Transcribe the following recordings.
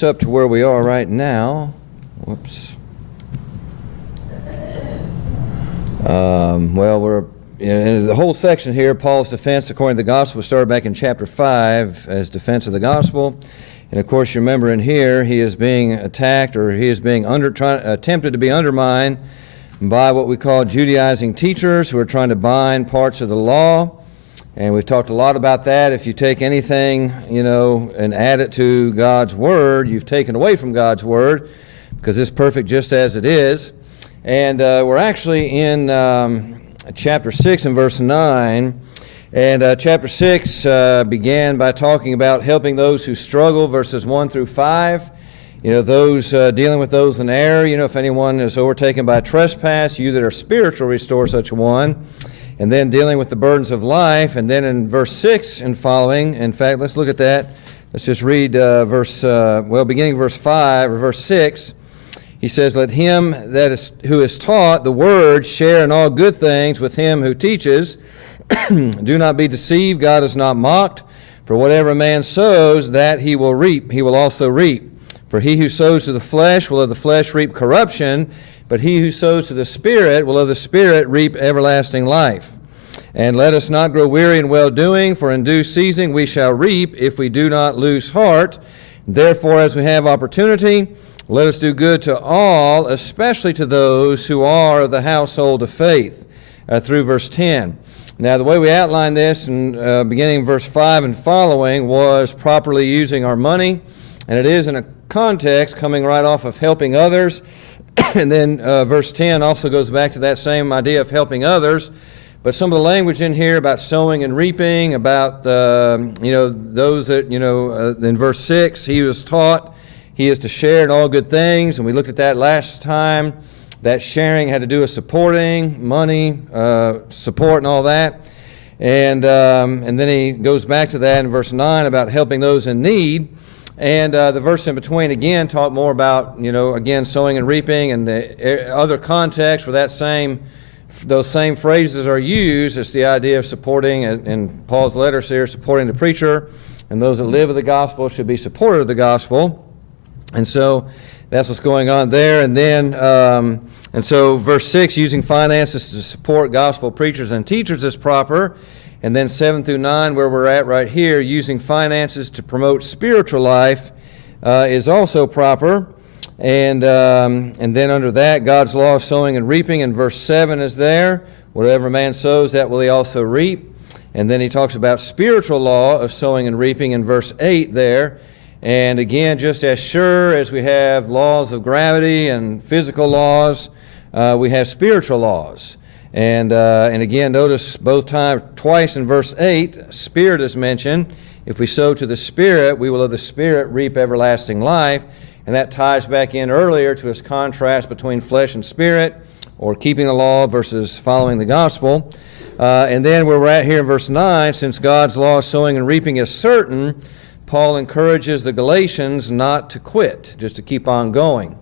gets up to where we are right now. Whoops. We're in the whole section here, Paul's defense according to the gospel, started back in chapter 5 as defense of the gospel. And of course, you remember in here, he is being attacked, or he is being attempted to be undermined by what we call Judaizing teachers who are trying to bind parts of the law. And we've talked a lot about that. If you take anything, and add it to God's Word, you've taken away from God's Word, because it's perfect just as it is. And we're actually in chapter 6 and verse 9. And chapter 6 began by talking about helping those who struggle, verses 1 through 5. Those dealing with those in error. If anyone is overtaken by trespass, you that are spiritual, restore such a one. And then dealing with the burdens of life. And then in verse 6 and following, in fact, let's look at that. Let's just read beginning verse 5 or verse 6. He says, let him who is taught the word share in all good things with him who teaches. Do not be deceived, God is not mocked. For whatever a man sows, that he will reap, he will also reap. For he who sows to the flesh will of the flesh reap corruption, but he who sows to the Spirit will of the Spirit reap everlasting life. And let us not grow weary in well-doing, for in due season we shall reap if we do not lose heart. Therefore, as we have opportunity, let us do good to all, especially to those who are of the household of faith, through verse 10. Now, the way we outlined this in beginning verse 5 and following was properly using our money, and it is in a context coming right off of helping others. And then verse 10 also goes back to that same idea of helping others. But some of the language in here about sowing and reaping, about those that, in verse 6, he was taught he is to share in all good things, and we looked at that last time. That sharing had to do with supporting, money, support and all that. And then he goes back to that in verse 9 about helping those in need. And the verse in between, again, talked more about, again, sowing and reaping, and the other context where those same phrases are used. It's the idea of supporting, in Paul's letters here, supporting the preacher, and those that live of the gospel should be supportive of the gospel. And so that's what's going on there. And then, and so verse 6, using finances to support gospel preachers and teachers is proper. And then 7 through 9, where we're at right here, using finances to promote spiritual life is also proper. And then under that, God's law of sowing and reaping in verse 7 is there. Whatever a man sows, that will he also reap. And then he talks about spiritual law of sowing and reaping in verse 8 there. And again, just as sure as we have laws of gravity and physical laws, we have spiritual laws. And again, notice twice in verse 8, Spirit is mentioned. If we sow to the Spirit, we will of the Spirit reap everlasting life. And that ties back in earlier to his contrast between flesh and spirit, or keeping the law versus following the gospel. And then where we're at here in verse 9, since God's law of sowing and reaping is certain, Paul encourages the Galatians not to quit, just to keep on going.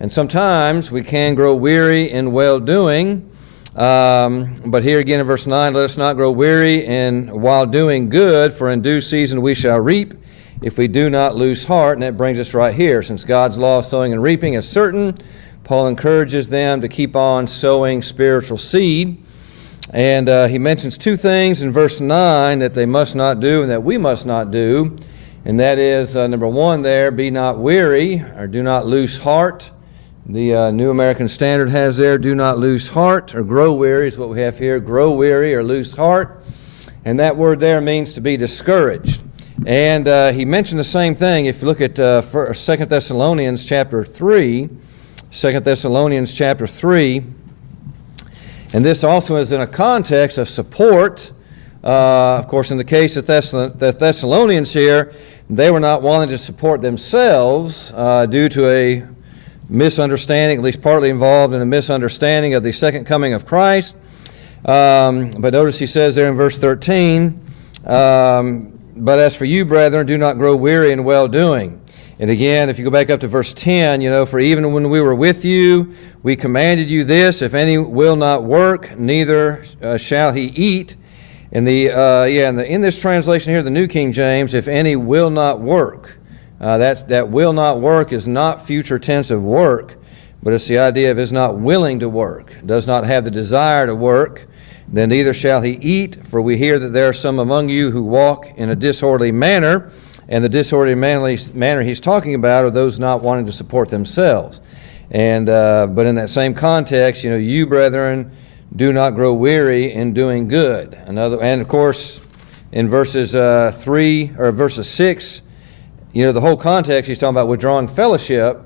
And sometimes we can grow weary in well-doing, but here again in verse 9, let us not grow weary while doing good, for in due season we shall reap if we do not lose heart. And that brings us right here. Since God's law of sowing and reaping is certain, Paul encourages them to keep on sowing spiritual seed. And he mentions two things in verse 9 that they must not do and that we must not do. And that is, number one there, be not weary, or do not lose heart. The New American Standard has there, do not lose heart, or grow weary is what we have here, grow weary or lose heart. And that word there means to be discouraged. And he mentioned the same thing. If you look at 2 Thessalonians chapter 3, 2 Thessalonians chapter 3, and this also is in a context of support. Of course, in the case of the Thessalonians here, they were not wanting to support themselves due to a misunderstanding, at least partly involved in a misunderstanding of the second coming of Christ. But notice he says there in verse 13, but as for you, brethren, do not grow weary in well-doing. And again, if you go back up to verse 10, for even when we were with you, we commanded you this, if any will not work, neither shall he eat. In this translation here, the New King James, if any will not work. That will not work is not future tense of work, but it's the idea of is not willing to work, does not have the desire to work. Then neither shall he eat, for we hear that there are some among you who walk in a disorderly manner, and the disorderly manner he's talking about are those not wanting to support themselves. And but in that same context, you brethren, do not grow weary in doing good. And of course, in verses 6, the whole context he's talking about withdrawing fellowship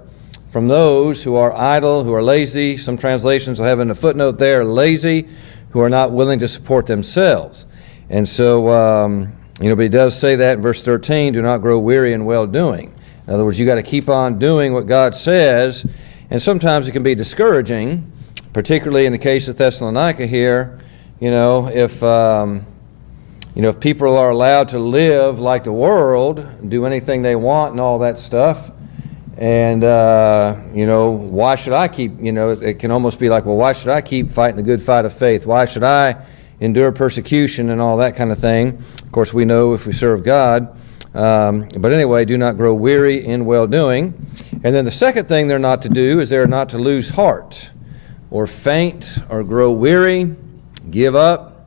from those who are idle, who are lazy. Some translations will have in a footnote there, lazy, who are not willing to support themselves. And so, but he does say that in verse 13, do not grow weary in well-doing. In other words, you got to keep on doing what God says, and sometimes it can be discouraging, particularly in the case of Thessalonica here. If people are allowed to live like the world, do anything they want and all that stuff, and why should I keep, it can almost be like, well, why should I keep fighting the good fight of faith? Why should I endure persecution and all that kind of thing? Of course, we know if we serve God. But anyway, do not grow weary in well-doing. And then the second thing they're not to do is they're not to lose heart or faint or grow weary, give up.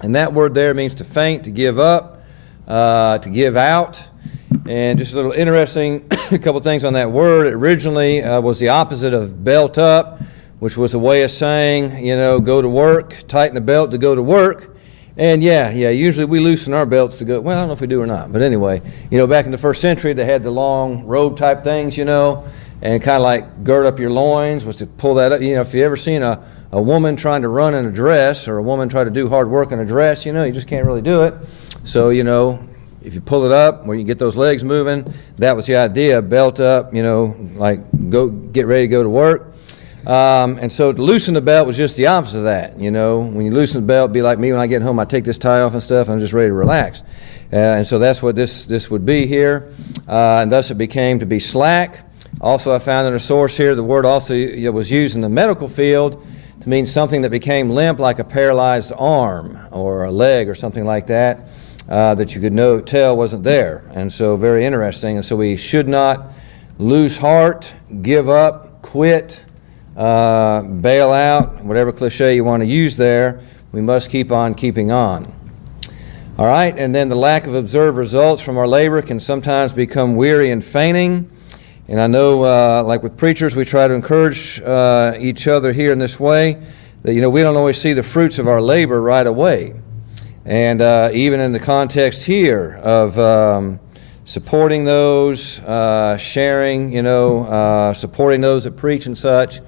And that word there means to faint, to give up, to give out. And just a little interesting, a couple things on that word. It originally was the opposite of belt up, which was a way of saying, go to work, tighten the belt to go to work. And usually we loosen our belts to go, well, I don't know if we do or not. But anyway, back in the first century, they had the long robe type things, and kind of like gird up your loins was to pull that up. If you ever seen a woman trying to run in a dress or a woman try to do hard work in a dress, you just can't really do it. So, if you pull it up where you get those legs moving, that was the idea, belt up, like go get ready to go to work. And so to loosen the belt was just the opposite of that. When you loosen the belt, be like me when I get home, I take this tie off and stuff, I'm just ready to relax. And so that's what this would be here. And thus it became to be slack. Also, I found in a source here, the word also was used in the medical field to mean something that became limp, like a paralyzed arm or a leg or something like that. That you could tell wasn't there. And so very interesting. And so we should not lose heart, give up, quit, bail out, whatever cliche you want to use there. We must keep on keeping on. All right, and then the lack of observed results from our labor can sometimes become weary and fainting. And I know, like with preachers, we try to encourage each other here in this way, that, we don't always see the fruits of our labor right away. And even in the context here of supporting those, sharing, supporting those that preach and such,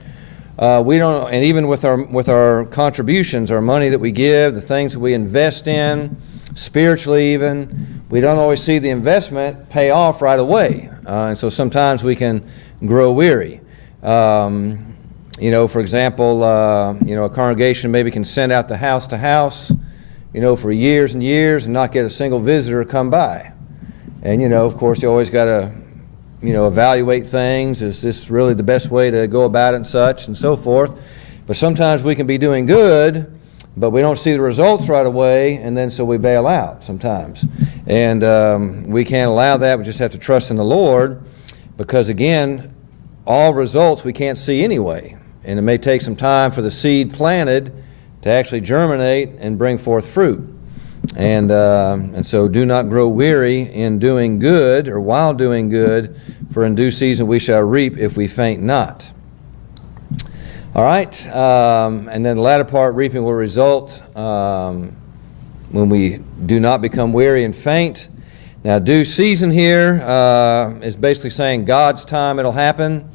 we don't. And even with our contributions, our money that we give, the things that we invest in, spiritually even, we don't always see the investment pay off right away. And so sometimes we can grow weary. For example, a congregation maybe can send out the house to house, for years and years and not get a single visitor come by. And, of course, you always got to, evaluate things. Is this really the best way to go about it and such and so forth? But sometimes we can be doing good, but we don't see the results right away, and then so we bail out sometimes. And we can't allow that. We just have to trust in the Lord, because, again, all results we can't see anyway. And it may take some time for the seed planted to actually germinate and bring forth fruit. And so do not grow weary in doing good, or while doing good, for in due season we shall reap if we faint not. All right, and then the latter part, reaping will result when we do not become weary and faint. Now, due season here is basically saying God's time it'll happen.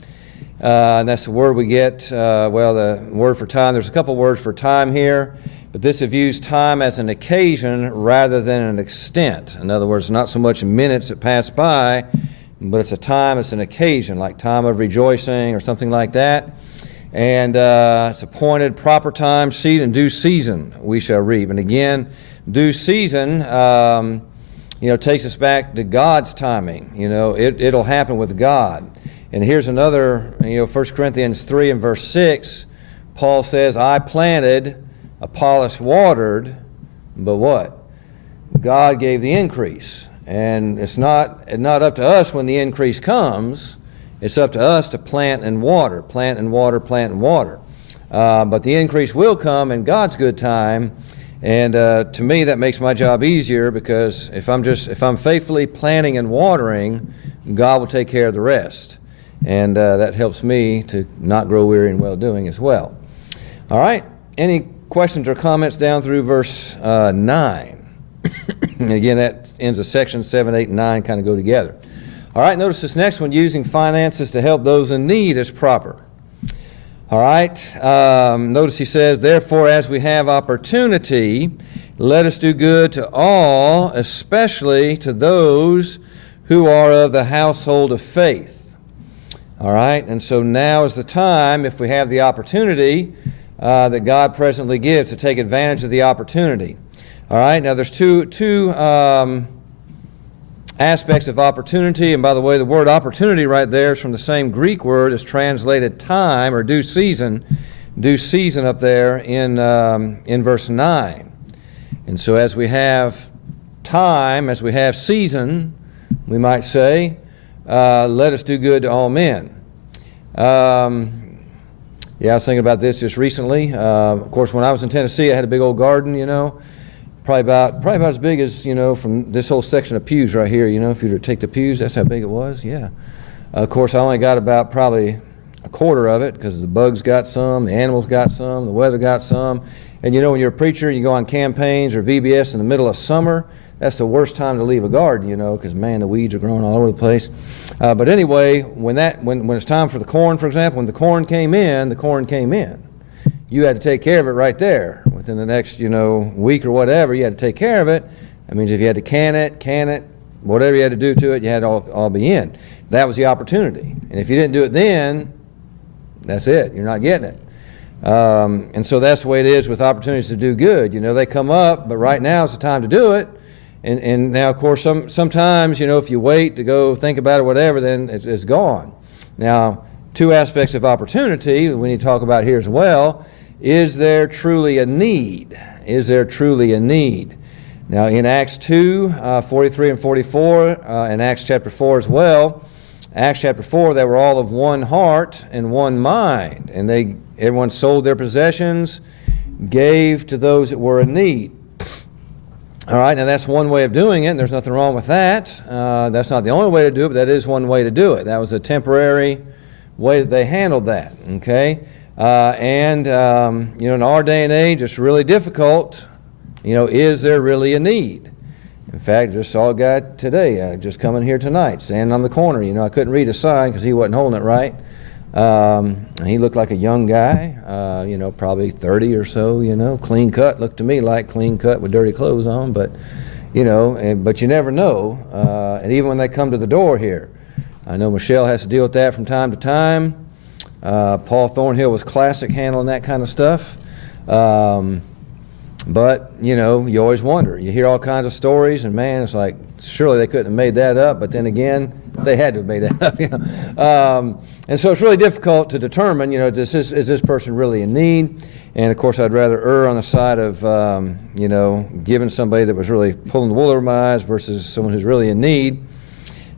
And that's the word we get, the word for time. There's a couple words for time here, but this views time as an occasion rather than an extent. In other words, not so much minutes that pass by, but it's an occasion, like time of rejoicing or something like that. And it's appointed proper time, seed, and due season we shall reap. And again, due season, takes us back to God's timing. It'll happen with God. And here's another, 1 Corinthians 3 and verse 6, Paul says, I planted, Apollos watered, but what? God gave the increase. And it's not up to us when the increase comes. It's up to us to plant and water, plant and water, plant and water. But the increase will come in God's good time. And to me, that makes my job easier, because if I'm faithfully planting and watering, God will take care of the rest. And that helps me to not grow weary in well-doing as well. All right. Any questions or comments down through verse 9? And again, that ends of section 7, 8, and 9 kind of go together. All right, notice this next one, using finances to help those in need, is proper. All right, notice he says, therefore, as we have opportunity, let us do good to all, especially to those who are of the household of faith. All right, and so now is the time, if we have the opportunity that God presently gives, to take advantage of the opportunity. All right, now there's two aspects of opportunity, and by the way, the word opportunity right there is from the same Greek word as translated time or due season up there in verse 9. And so as we have time, as we have season, we might say, let us do good to all men. Yeah, I was thinking about this just recently. Of course, when I was in Tennessee, I had a big old garden, probably about as big as, from this whole section of pews right here, if you were to take the pews, that's how big it was, yeah. Of course, I only got about probably a quarter of it, because the bugs got some, the animals got some, the weather got some. And when you're a preacher and you go on campaigns or VBS in the middle of summer, that's the worst time to leave a garden, because, man, the weeds are growing all over the place. But anyway, when it's time for the corn, for example, when the corn came in. You had to take care of it right there. Within the next, week or whatever, you had to take care of it. That means if you had to can it, whatever you had to do to it, you had to all be in. That was the opportunity. And if you didn't do it then, that's it. You're not getting it. And so that's the way it is with opportunities to do good. They come up, but right now is the time to do it. And now, of course, sometimes, if you wait to go think about it or whatever, then it's gone. Now, two aspects of opportunity we need to talk about here as well. Is there truly a need? Is there truly a need? Now, in Acts 2, 43 and 44, and Acts chapter 4 as well, Acts chapter 4, they were all of one heart and one mind, and everyone sold their possessions, gave to those that were in need. All right, now that's one way of doing it, and there's nothing wrong with that. That's not the only way to do it, but that is one way to do it. That was a temporary way that they handled that, okay? In our day and age, it's really difficult. Is there really a need? In fact, I just saw a guy today, just coming here tonight, standing on the corner. I couldn't read his sign because he wasn't holding it right. He looked like a young guy, probably 30 or so, clean cut. Looked to me like clean cut with dirty clothes on, but, but you never know. And even when they come to the door here, I know Michelle has to deal with that from time to time. Paul Thornhill was classic handling that kind of stuff. But, you always wonder. You hear all kinds of stories, and man, it's like, surely they couldn't have made that up, but then again, they had to have made that up. And so it's really difficult to determine, is this person really in need? And of course, I'd rather err on the side of, giving somebody that was really pulling the wool over my eyes versus someone who's really in need.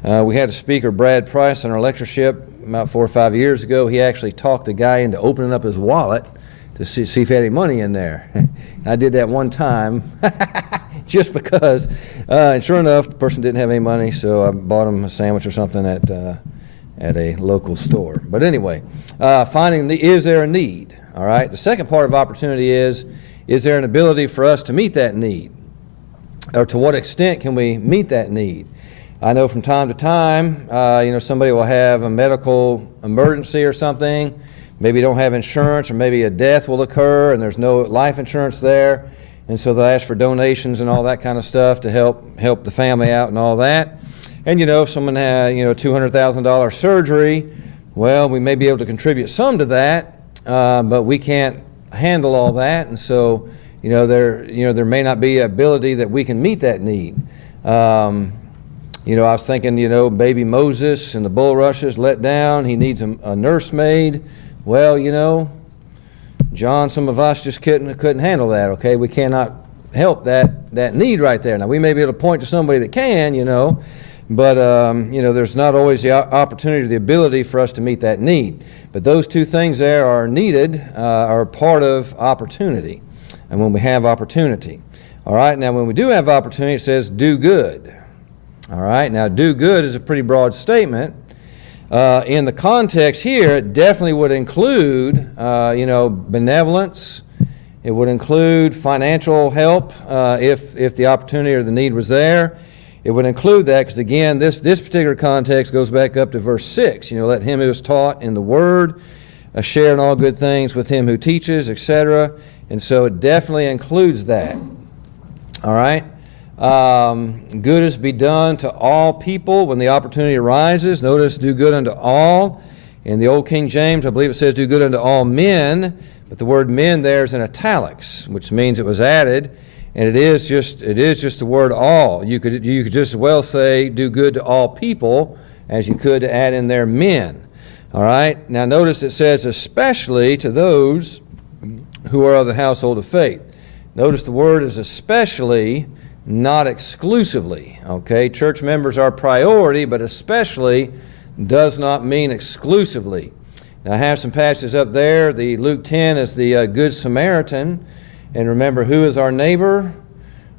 We had a speaker, Brad Price, on our lectureship about 4 or 5 years ago. He actually talked the guy into opening up his wallet to see if he had any money in there. I did that one time just because, and sure enough, the person didn't have any money, so I bought him a sandwich or something at a local store. But anyway, is there a need? All right. The second part of opportunity is there an ability for us to meet that need? Or to what extent can we meet that need? I know from time to time, somebody will have a medical emergency or something. Maybe you don't have insurance, or maybe a death will occur and there's no life insurance there. And so they'll ask for donations and all that kind of stuff to help the family out and all that. And if someone had, $200,000 surgery, well, we may be able to contribute some to that, but we can't handle all that. And so, there may not be ability that we can meet that need. I was thinking, baby Moses and the bulrushes let down. He needs a nursemaid. Well, John, some of us just couldn't handle that, okay? We cannot help that need right there. Now, we may be able to point to somebody that can, but there's not always the opportunity or the ability for us to meet that need. But those two things there are needed, are part of opportunity, and when we have opportunity. All right, now when we do have opportunity, it says do good. All right, now do good is a pretty broad statement. In the context here, it definitely would include, benevolence. It would include financial help if the opportunity or the need was there. It would include that because, again, this particular context goes back up to verse 6. Let him who is taught in the word share in all good things with him who teaches, etc. And so it definitely includes that. All right? Good is be done to all people when the opportunity arises. Notice, do good unto all. In the Old King James, I believe it says do good unto all men, but the word men there is in italics, which means it was added, and it is just the word all. You could just as well say do good to all people as you could to add in there men. All right? Now notice it says especially to those who are of the household of faith. Notice the word is especially, not exclusively. Okay? Church members are priority, but especially does not mean exclusively. Now I have some passages up there. The Luke 10 is the Good Samaritan. And remember, who is our neighbor?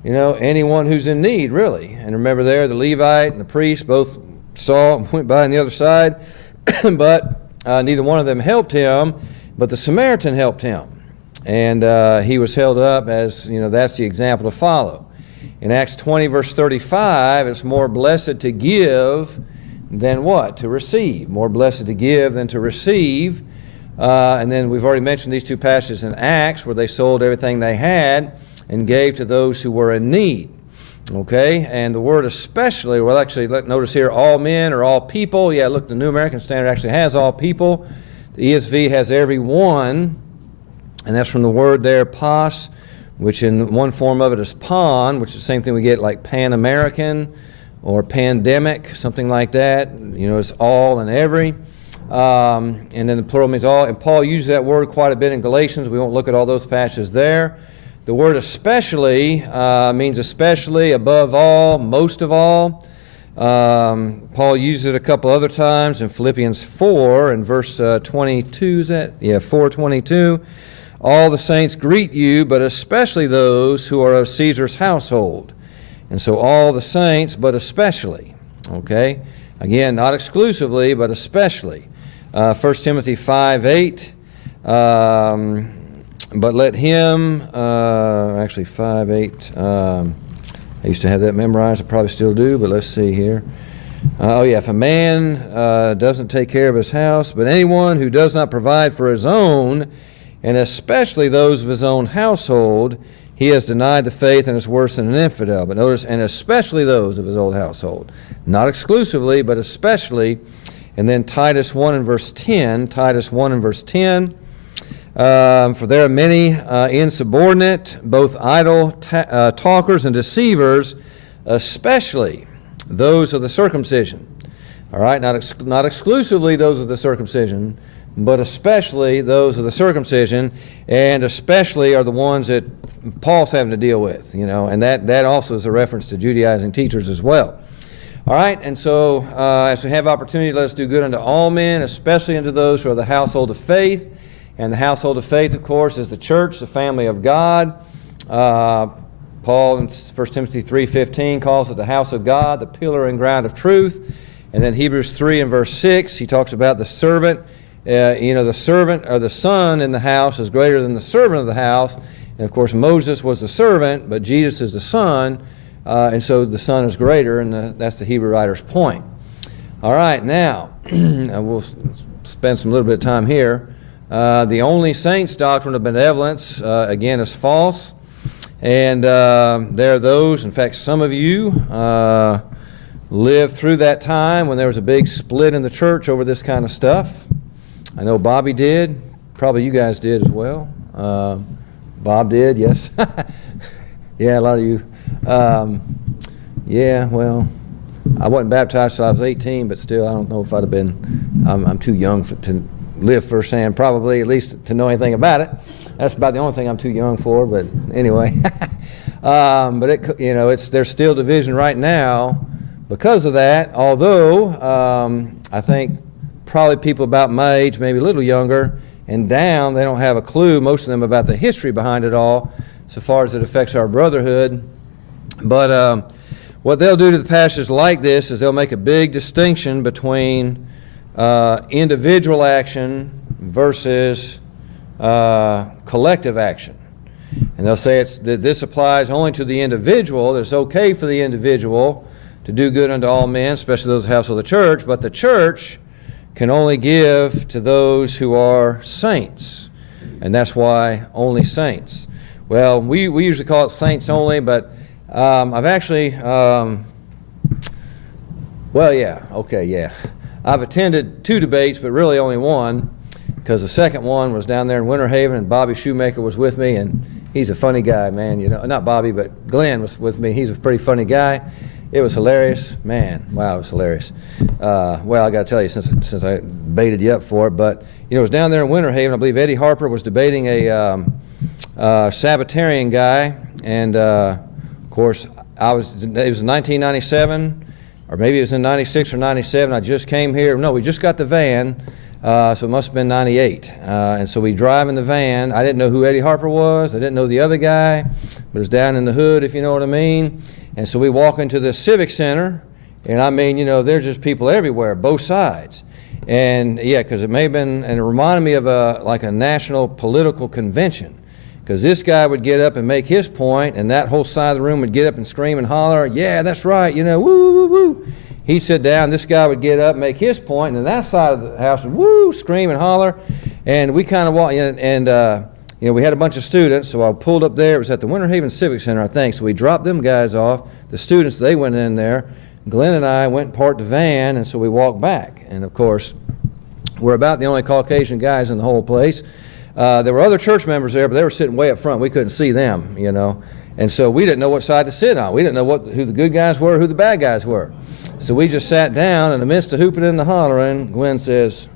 Anyone who's in need, really. And remember there, the Levite and the priest both saw and went by on the other side, but neither one of them helped him, but the Samaritan helped him. And he was held up as, that's the example to follow. In Acts 20, verse 35, it's more blessed to give than what? To receive. More blessed to give than to receive. And then we've already mentioned these two passages in Acts where they sold everything they had and gave to those who were in need. Okay? And the word especially, well, actually, notice here, all men or all people. Yeah, look, the New American Standard actually has all people. The ESV has every one, and that's from the word there, pas, which in one form of it is pan, which is the same thing we get like Pan-American or pandemic, something like that. It's all and every. And then the plural means all. And Paul uses that word quite a bit in Galatians. We won't look at all those passages there. The word especially means especially, above all, most of all. Paul uses it a couple other times in Philippians 4 and verse 22. Is that? Yeah, 4:22. All the saints greet you, but especially those who are of Caesar's household. And so all the saints, but especially. Okay? Again, not exclusively, but especially. 1 Timothy 5:8. But let him, actually 5:8. I used to have that memorized. I probably still do, but let's see here. If a man doesn't take care of his house, but anyone who does not provide for his own, and especially those of his own household, he has denied the faith and is worse than an infidel. But notice, and especially those of his own household. Not exclusively, but especially. And then Titus 1 and verse 10. Titus 1 and verse 10. For there are many insubordinate, both idle talkers and deceivers, especially those of the circumcision. All right, not exclusively those of the circumcision, but especially those of the circumcision, and especially are the ones that Paul's having to deal with, and that also is a reference to Judaizing teachers as well. All right, and so as we have opportunity, let us do good unto all men, especially unto those who are the household of faith. And the household of faith, of course, is the church, the family of God. Paul in 1 Timothy 3:15 calls it the house of God, the pillar and ground of truth. And then Hebrews 3 and verse 6, he talks about the servant. The servant or the son in the house is greater than the servant of the house. And of course, Moses was the servant, but Jesus is the son. And so the son is greater, and that's the Hebrew writer's point. All right, now, we'll spend some little bit of time here. The only saints doctrine of benevolence, again, is false. And there are those, in fact, some of you lived through that time when there was a big split in the church over this kind of stuff. I know Bobby did. Probably you guys did as well. Bob did, yes. Yeah, a lot of you. Yeah, well, I wasn't baptized till I was 18, but still, I don't know if I'd have been. I'm too young to live firsthand, probably, at least to know anything about it. That's about the only thing I'm too young for, but anyway. But there's still division right now because of that. Although I think probably people about my age, maybe a little younger, and down, they don't have a clue, most of them, about the history behind it all, so far as it affects our brotherhood. But what they'll do to the passages like this is they'll make a big distinction between individual action versus collective action. And they'll say that this applies only to the individual, that it's okay for the individual to do good unto all men, especially those of the household of the church, but the church can only give to those who are saints. And that's why only saints. Well, we usually call it saints only, but I've actually, I've attended 2 debates, but really only one, because the second one was down there in Winter Haven, and Bobby Shoemaker was with me, and he's a funny guy, man. Not Bobby, but Glenn was with me. He's a pretty funny guy. It was hilarious, man. Wow, it was hilarious. Well, I got to tell you, since I baited you up for it, but it was down there in Winter Haven. I believe Eddie Harper was debating a Sabbatarian guy, and of course, it was in 1997, or maybe it was in 96 or 97. I just came here. No, we just got the van, so it must have been 98. And so we drive in the van. I didn't know who Eddie Harper was. I didn't know the other guy, but it's down in the hood, if you know what I mean. And so we walk into the Civic Center, and I mean, there's just people everywhere, both sides. And yeah, because it may have been, and it reminded me of like a national political convention. Because this guy would get up and make his point, and that whole side of the room would get up and scream and holler, yeah, that's right, woo, woo, woo, woo. He'd sit down, this guy would get up, make his point, and then that side of the house would woo, scream and holler. And we kind of walked, we had a bunch of students, so I pulled up there. It was at the Winter Haven Civic Center, I think. So we dropped them guys off. The students, they went in there. Glenn and I went and parked the van, and so we walked back. And of course, we're about the only Caucasian guys in the whole place. There were other church members there, but they were sitting way up front. We couldn't see them, And so we didn't know what side to sit on. We didn't know who the good guys were, who the bad guys were. So we just sat down. In the midst of hooping and hollering, Glenn says,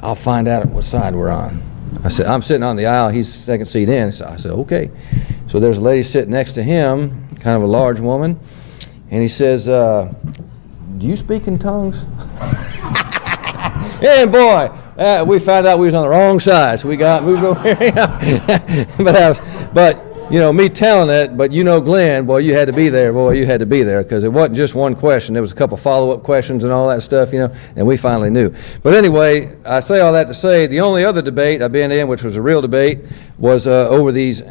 I'll find out what side we're on. I said, I'm sitting on the aisle. He's second seat in. So I said, okay. So there's a lady sitting next to him, kind of a large woman. And he says, do you speak in tongues? And boy, we found out we was on the wrong side, so we got moved over here. But me telling it, but Glenn, boy, you had to be there, because it wasn't just one question. There was a couple follow-up questions and all that stuff, and we finally knew. But anyway, I say all that to say the only other debate I've been in, which was a real debate, was over these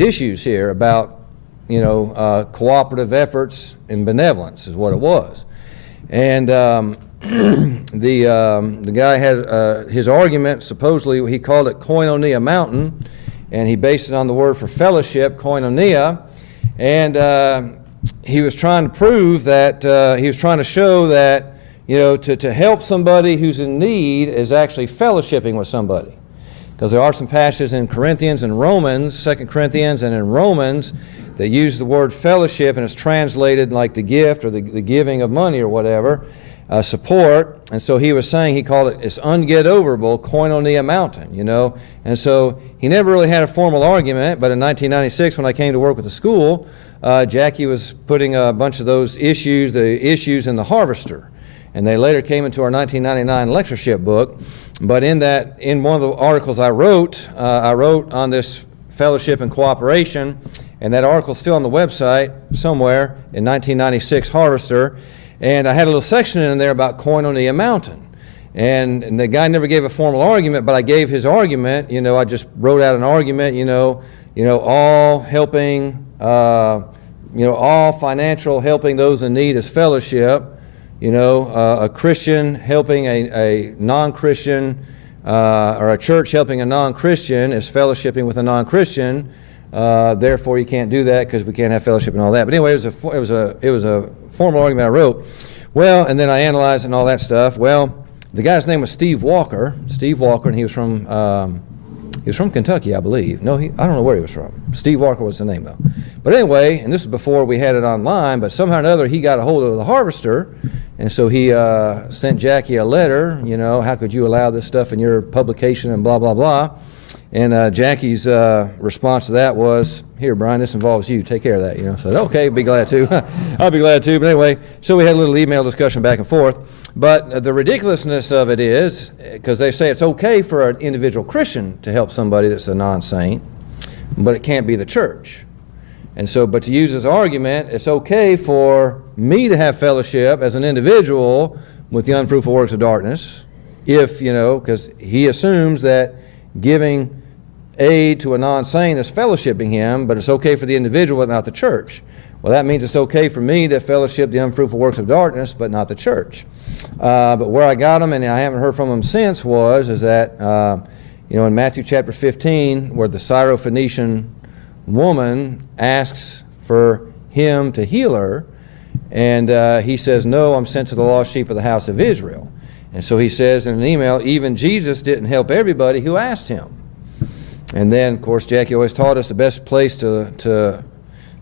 issues here about, cooperative efforts and benevolence is what it was. And the guy had his argument, supposedly he called it Koinonia Mountain, and he based it on the word for fellowship, koinonia, and he was trying to prove that, he was trying to show that, to help somebody who's in need is actually fellowshipping with somebody. Because there are some passages in Corinthians and Romans, 2 Corinthians and in Romans, that use the word fellowship, and it's translated like the gift or the giving of money or whatever, support. And so he was saying, he called it, it's unget-overable Koinonia Mountain, And so he never really had a formal argument, but in 1996 when I came to work with the school, Jackie was putting a bunch of those issues, the issues in the Harvester. And they later came into our 1999 lectureship book. But in one of the articles I wrote on this fellowship and cooperation, and that article's still on the website somewhere in 1996 Harvester. And I had a little section in there about Koinonia Mountain. And the guy never gave a formal argument, but I gave his argument. I just wrote out an argument, all helping, all financial helping those in need is fellowship. A Christian helping a non-Christian, or a church helping a non-Christian is fellowshipping with a non-Christian. Therefore, you can't do that because we can't have fellowship and all that. But anyway, it was a formal argument I wrote. Well, and then I analyzed and all that stuff. Well, the guy's name was Steve Walker, and he was from Kentucky, I believe. No, I don't know where he was from. Steve Walker was the name, though. But anyway, and this is before we had it online, but somehow or another he got a hold of the Harvester, and so he sent Jackie a letter, how could you allow this stuff in your publication and blah, blah, blah. And Jackie's response to that was, "Here, Brian, this involves you. Take care of that." I said, "Okay, be glad to." I'll be glad to. But anyway, so we had a little email discussion back and forth. But the ridiculousness of it is, because they say it's okay for an individual Christian to help somebody that's a non-saint, but it can't be the church. And so, but to use this argument, it's okay for me to have fellowship as an individual with the unfruitful works of darkness, if, because he assumes that giving aid to a non-saint is fellowshipping him, but it's okay for the individual but not the church. Well, that means it's okay for me to fellowship the unfruitful works of darkness, but not the church. But where I got them, and I haven't heard from them since, is that, in Matthew chapter 15, where the Syrophoenician woman asks for him to heal her, and he says, "No, I'm sent to the lost sheep of the house of Israel." And so he says in an email, even Jesus didn't help everybody who asked him. And then, of course, Jackie always taught us the best place to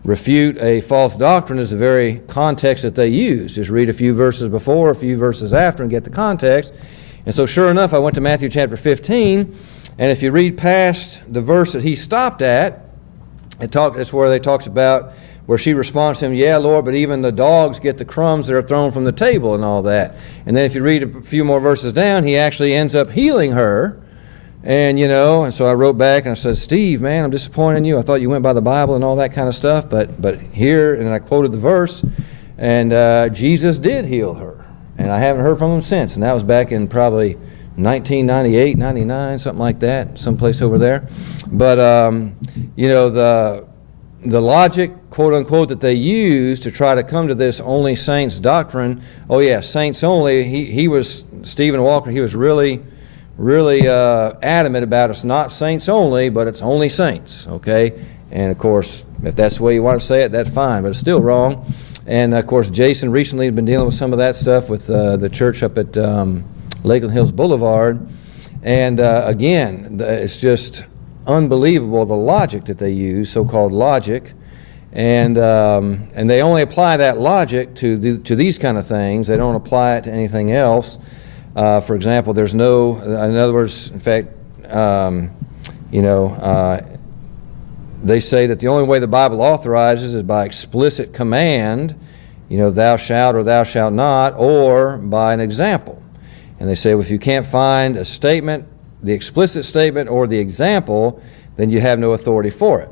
refute a false doctrine is the very context that they use. Just read a few verses before, a few verses after, and get the context. And so sure enough, I went to Matthew chapter 15, and if you read past the verse that he stopped at, it's where they talks about where she responds to him, "Yeah, Lord, but even the dogs get the crumbs that are thrown from the table," and all that. And then if you read a few more verses down, he actually ends up healing her. And, and so I wrote back and I said, "Steve, man, I'm disappointed in you. I thought you went by the Bible and all that kind of stuff." But here, and I quoted the verse, and Jesus did heal her. And I haven't heard from him since. And that was back in probably 1998, 99, something like that, someplace over there. But, the logic, quote unquote, that they use to try to come to this only saints doctrine, oh yeah, saints only, he was, Stephen Walker, he was really adamant about it's not saints only, but it's only saints, okay? And of course, if that's the way you want to say it, that's fine, but it's still wrong. And of course, Jason recently has been dealing with some of that stuff with the church up at Lakeland Hills Boulevard. And again, it's just unbelievable the logic that they use, so-called logic, and they only apply that logic to these kind of things. They don't apply it to anything else. For example, there's no, in other words, in fact, they say that the only way the Bible authorizes is by explicit command, thou shalt or thou shalt not, or by an example. And they say, well, if you can't find a statement, the explicit statement or the example, then you have no authority for it.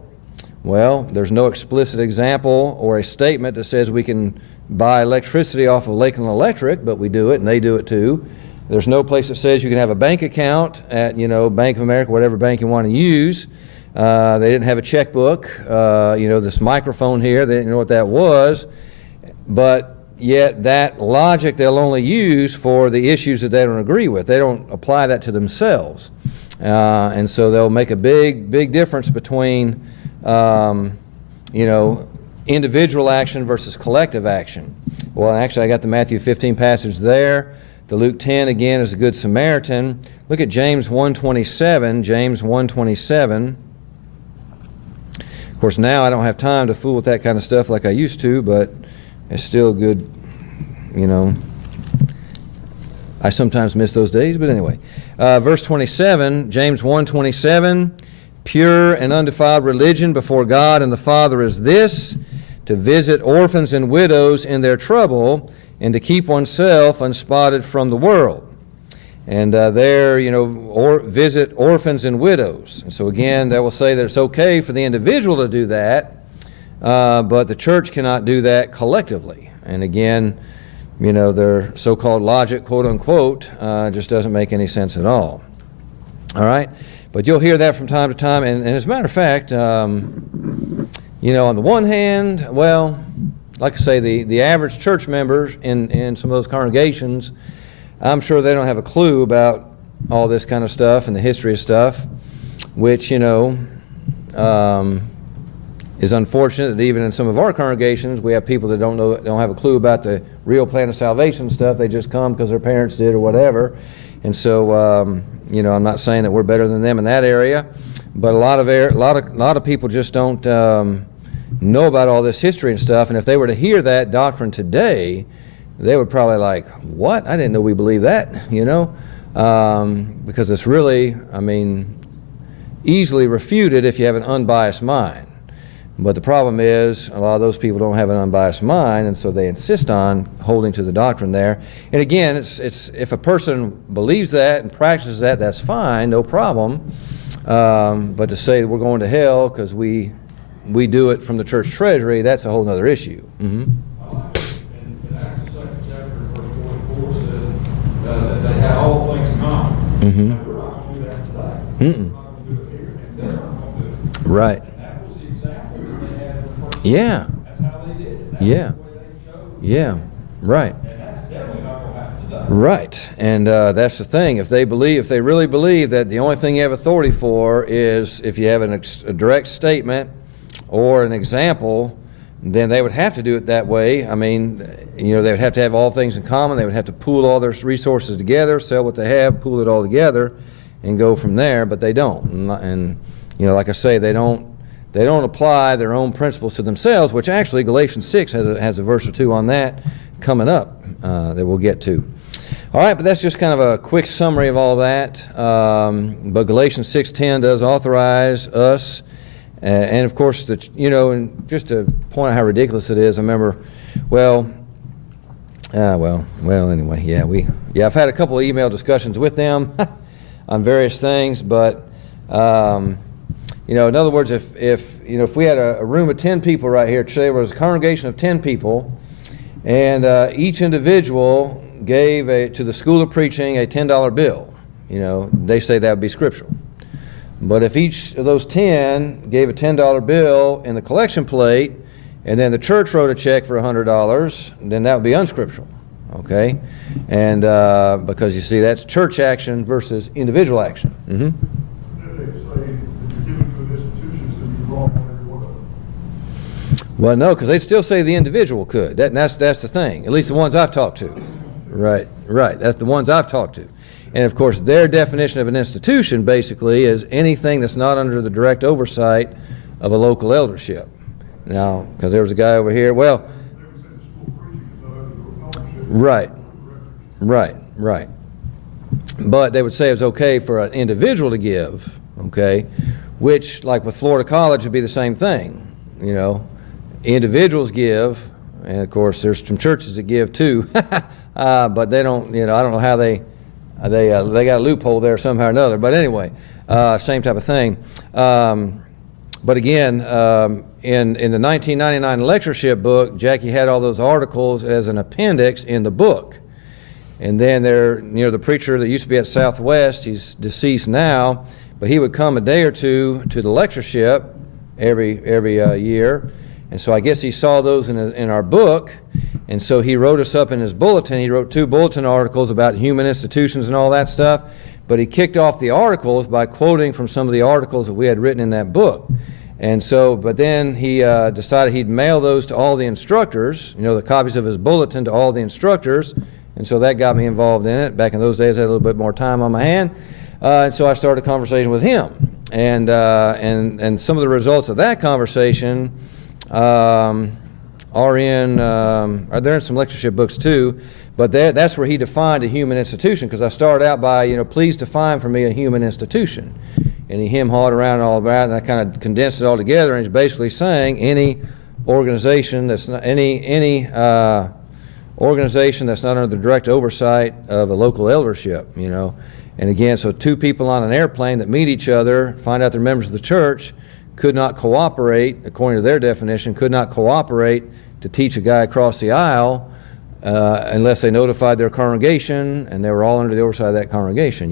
Well, there's no explicit example or a statement that says we can buy electricity off of Lakeland Electric, but we do it and they do it too. There's no place that says you can have a bank account at, Bank of America, whatever bank you want to use. They didn't have a checkbook. This microphone here, they didn't know what that was. But yet that logic they'll only use for the issues that they don't agree with. They don't apply that to themselves. And so they'll make a big difference between, individual action versus collective action. Well, actually, I got the Matthew 15 passage there. The Luke 10, again, is the Good Samaritan. Look at James 1:27. James 1:27. Of course, now I don't have time to fool with that kind of stuff like I used to, but it's still good, I sometimes miss those days, but anyway. Verse 27, James 1:27, "Pure and undefiled religion before God and the Father is this, to visit orphans and widows in their trouble, and to keep oneself unspotted from the world." And visit orphans and widows. And so again, that will say that it's okay for the individual to do that, but the church cannot do that collectively. And again, their so-called logic, quote unquote, just doesn't make any sense at all. All right? But you'll hear that from time to time. And as a matter of fact, on the one hand, well, like I say, the average church members in some of those congregations, I'm sure they don't have a clue about all this kind of stuff and the history of stuff, which, is unfortunate that even in some of our congregations, we have people that don't have a clue about the real plan of salvation stuff. They just come because their parents did or whatever. And so, I'm not saying that we're better than them in that area, but a lot of people just don't know about all this history and stuff. And if they were to hear that doctrine today, they would probably like, "What? I didn't know we believed that," because it's really, easily refuted if you have an unbiased mind. But the problem is a lot of those people don't have an unbiased mind, and so they insist on holding to the doctrine there. And again, it's if a person believes that and practices that, that's fine, no problem. But to say that we're going to hell because we do it from the church treasury, that's a whole other issue. Mm-hmm. In Acts the 2nd chapter, verse 44 says that they had all things common. Mm-hmm. And we're not going to do that today. Mm-mm. We're not going to do it here, and they're not going to do it. Right. And that was the example that they had in the first. Yeah. That's how they did it. That's Yeah. the way they chose. Yeah. Right. And that's definitely not going to happen today. Right, and that's the thing. If they really believe that the only thing you have authority for is if you have a direct statement or an example, then they would have to do it that way. I mean, they would have to have all things in common. They would have to pool all their resources together, sell what they have, pool it all together, and go from there. But they don't, and like I say, they don't apply their own principles to themselves. Which actually, Galatians 6 has a verse or two on that coming up that we'll get to. All right, but that's just kind of a quick summary of all that. But Galatians 6:10 does authorize us, and of course, and just to point out how ridiculous it is, I remember, anyway, I've had a couple of email discussions with them on various things, but in other words, if we had a room of 10 people right here, say there was a congregation of 10 people, and each individual gave to the school of preaching a $10 bill. They say that would be scriptural. But if each of those 10 gave a $10 bill in the collection plate, and then the church wrote a check for $100, then that would be unscriptural. Okay? And because you see, that's church action versus individual action. Mm-hmm. Well, no, because they'd still say the individual could. That's the thing. At least the ones I've talked to. Right. That's the ones I've talked to. And of course, their definition of an institution basically is anything that's not under the direct oversight of a local eldership. Now, because there was a guy over here. Well, right. But they would say it's okay for an individual to give. Okay, which, like with Florida College, would be the same thing. Individuals give, and of course there's some churches that give too, but they don't. I don't know how they got a loophole there somehow or another. But anyway, same type of thing. But again, in the 1999 lectureship book, Jackie had all those articles as an appendix in the book. And then the preacher that used to be at Southwest, he's deceased now, but he would come a day or two to the lectureship every year. And so I guess he saw those in our book, and so he wrote us up in his bulletin. He wrote 2 bulletin articles about human institutions and all that stuff, but he kicked off the articles by quoting from some of the articles that we had written in that book. And so, but then he decided he'd mail those to all the instructors, the copies of his bulletin to all the instructors, and so that got me involved in it. Back in those days, I had a little bit more time on my hand, and so I started a conversation with him. And some of the results of that conversation they're in some lectureship books too, but that's where he defined a human institution, because I started out by, please define for me a human institution. And he hem-hawed around all about it, and I kind of condensed it all together, and he's basically saying any organization that's not organization that's not under the direct oversight of a local eldership, And again, so 2 people on an airplane that meet each other, find out they're members of the church, could not cooperate, according to their definition, could not cooperate to teach a guy across the aisle unless they notified their congregation, and they were all under the oversight of that congregation,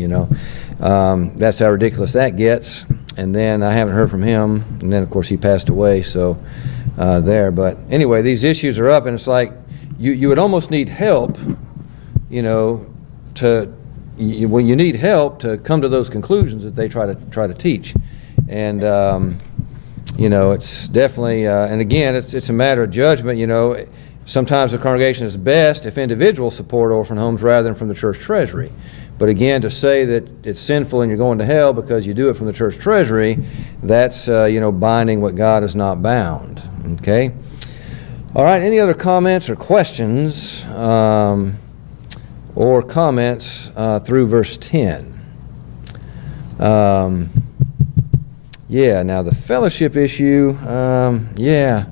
That's how ridiculous that gets. And then I haven't heard from him, and then of course he passed away, so there. But anyway, these issues are up, and it's like you would almost need help, when you need help to come to those conclusions that they try to teach. And it's definitely, and again, it's a matter of judgment. Sometimes the congregation is best if individuals support orphan homes rather than from the church treasury. But again, to say that it's sinful and you're going to hell because you do it from the church treasury, that's binding what God has not bound. Okay. All right. Any other comments or questions or comments through verse 10? Yeah, now the fellowship issue, yeah.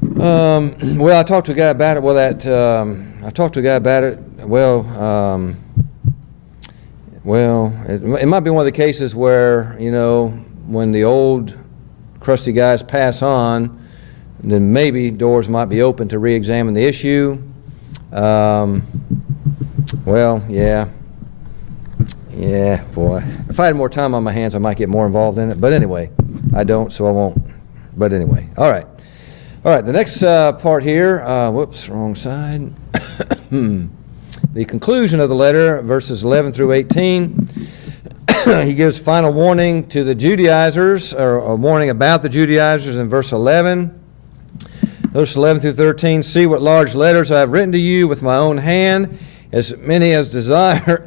Well, I talked to a guy about it. Well, I talked to a guy about it. Well, it might be one of the cases where, you know, when the old crusty guys pass on, then maybe doors might be open to re-examine the issue. Well, yeah. Yeah, boy. If I had more time on my hands, I might get more involved in it. But anyway, I don't, so I won't. But anyway, all right. All right, the next part here, whoops, wrong side. The conclusion of the letter, verses 11 through 18. He gives final warning to the Judaizers, or a warning about the Judaizers in verse 11. Verse 11 through 13, see what large letters I have written to you with my own hand. As many as desire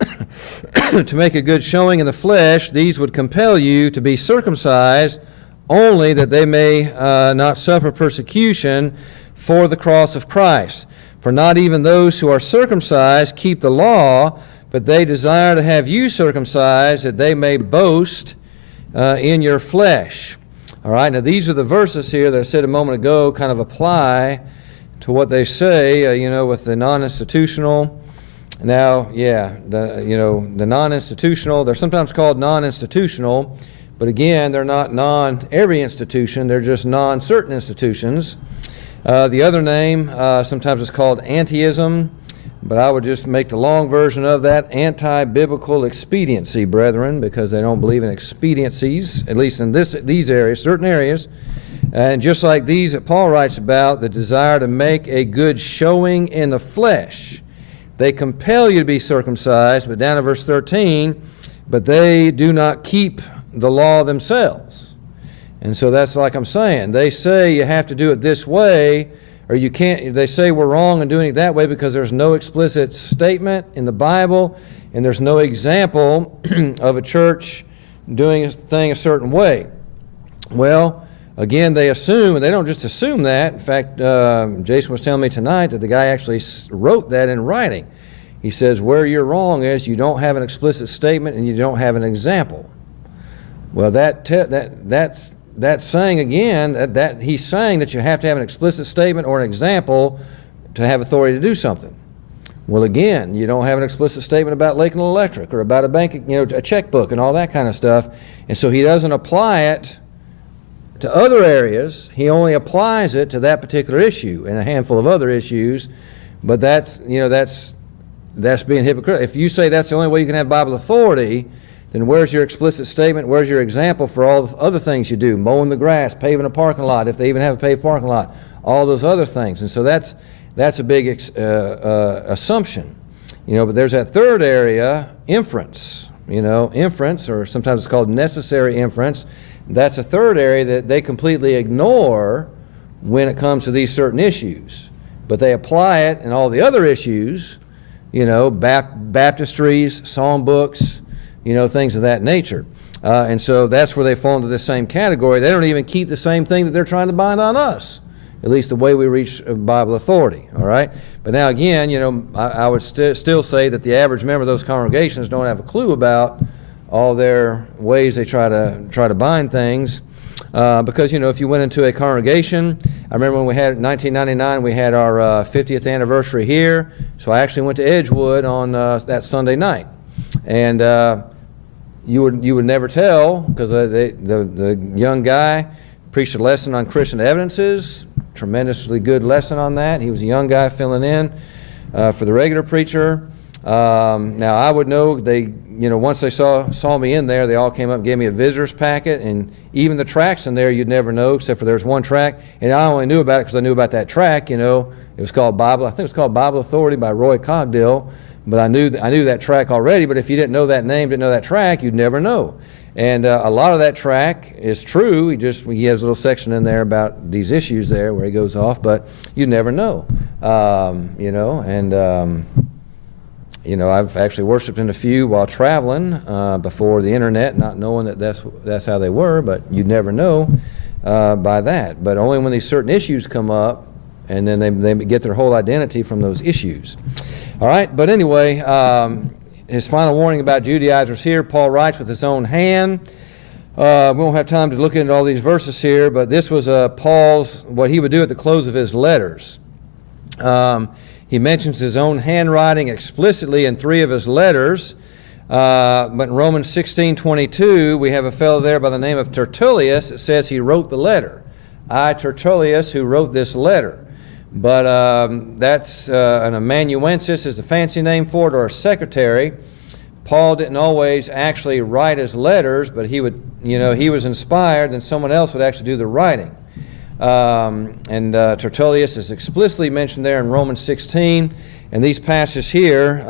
to make a good showing in the flesh, these would compel you to be circumcised, only that they may not suffer persecution for the cross of Christ. For not even those who are circumcised keep the law, but they desire to have you circumcised, that they may boast in your flesh. All right, now these are the verses here that I said a moment ago kind of apply to what they say, you know, with the non-institutional. Now, yeah, the non-institutional, they're sometimes called non-institutional, but again, they're not every institution, they're just non-certain institutions. The other name, sometimes it's called antiism, but I would just make the long version of that, anti-biblical expediency, brethren, because they don't believe in expediencies, at least in these areas, certain areas. And just like these that Paul writes about, the desire to make a good showing in the flesh. They compel you to be circumcised, but down in verse 13, but they do not keep the law themselves. And so that's like I'm saying. They say you have to do it this way, or you can't. They say we're wrong in doing it that way because there's no explicit statement in the Bible, and there's no example of a church doing a thing a certain way. Well, again, they assume, and they don't just assume that. In fact, Jason was telling me tonight that the guy actually wrote that in writing. He says, where you're wrong is you don't have an explicit statement and you don't have an example. Well, that's saying again, that he's saying that you have to have an explicit statement or an example to have authority to do something. Well, again, you don't have an explicit statement about Lakeland Electric or about a bank, a checkbook and all that kind of stuff. And so he doesn't apply it to other areas. He only applies it to that particular issue and a handful of other issues. But that's being hypocritical. If you say that's the only way you can have Bible authority, then where's your explicit statement? Where's your example for all the other things you do? Mowing the grass, paving a parking lot, if they even have a paved parking lot, all those other things. And so that's a big assumption. But there's that third area, inference. Inference, or sometimes it's called necessary inference. That's a third area that they completely ignore when it comes to these certain issues. But they apply it in all the other issues, baptistries, psalm books, things of that nature. And so that's where they fall into this same category. They don't even keep the same thing that they're trying to bind on us, at least the way we reach Bible authority, all right? But now again, I would still say that the average member of those congregations don't have a clue about all their ways they try to bind things. Because, if you went into a congregation, I remember when we had, in 1999, we had our 50th anniversary here, so I actually went to Edgewood on that Sunday night. And you would never tell, because the young guy preached a lesson on Christian evidences, tremendously good lesson on that. He was a young guy filling in for the regular preacher. Now I would know, once they saw me in there, they all came up and gave me a visitor's packet, and even the tracks in there you'd never know, except for there's one track, and I only knew about it because I knew about that track. It was called Bible. I think it was called Bible Authority by Roy Cogdill. But I knew that track already. But if you didn't know that name, didn't know that track, you'd never know. And a lot of that track is true. He has a little section in there about these issues there where he goes off, but you never know. I've actually worshiped in a few while traveling before the internet, not knowing that that's how they were, but you'd never know by that. But only when these certain issues come up, and then they get their whole identity from those issues. All right, but anyway, his final warning about Judaizers here, Paul writes with his own hand. We won't have time to look into all these verses here, but this was Paul's, what he would do at the close of his letters. He mentions his own handwriting explicitly in 3 of his letters, but in Romans 16:22, we have a fellow there by the name of Tertullius. It says he wrote the letter. I, Tertullius, who wrote this letter. But that's an amanuensis is the fancy name for it, or a secretary. Paul didn't always actually write his letters, but he would, he was inspired, and someone else would actually do the writing. And Tertullius is explicitly mentioned there in Romans 16, and these passages here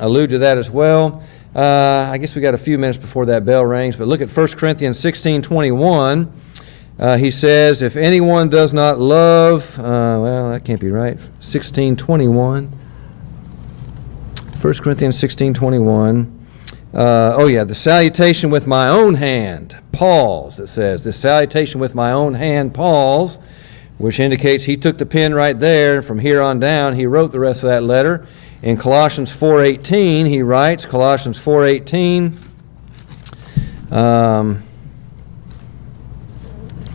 allude to that as well. I guess we got a few minutes before that bell rings, but look at 1 Corinthians 16:21. He says, if anyone does not love, well, that can't be right. 16:21. 1 Corinthians 16:21. The salutation with my own hand, Paul's, it says. The salutation with my own hand, Paul's, which indicates he took the pen right there. From here on down, he wrote the rest of that letter. In Colossians 4:18, he writes, Colossians 4:18,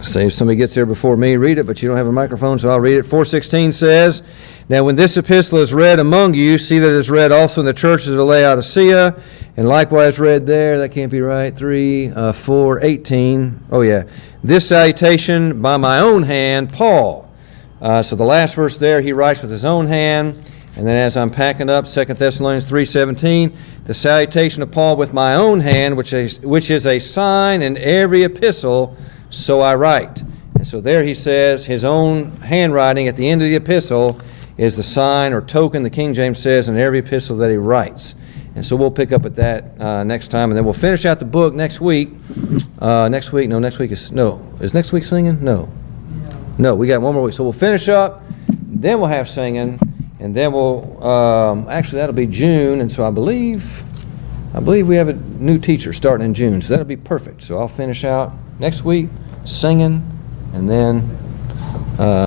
say if somebody gets there before me, read it, but you don't have a microphone, so I'll read it. 4:16 says, now when this epistle is read among you, see that it is read also in the churches of Laodicea, and likewise read there, that can't be right, 4:18. Oh yeah, this salutation by my own hand, Paul. So the last verse there, he writes with his own hand, and then as I'm packing up, 2 Thessalonians 3:17, the salutation of Paul with my own hand, which is a sign in every epistle, so I write. And so there he says his own handwriting at the end of the epistle is the sign or token, the King James says, in every epistle that he writes. And so we'll pick up at that next time, and then we'll finish out the book next week. Is next week singing? No, we got one more week. So we'll finish up, then we'll have singing, and then we'll, actually that'll be June, and so I believe we have a new teacher starting in June, so that'll be perfect. So I'll finish out next week, singing, and then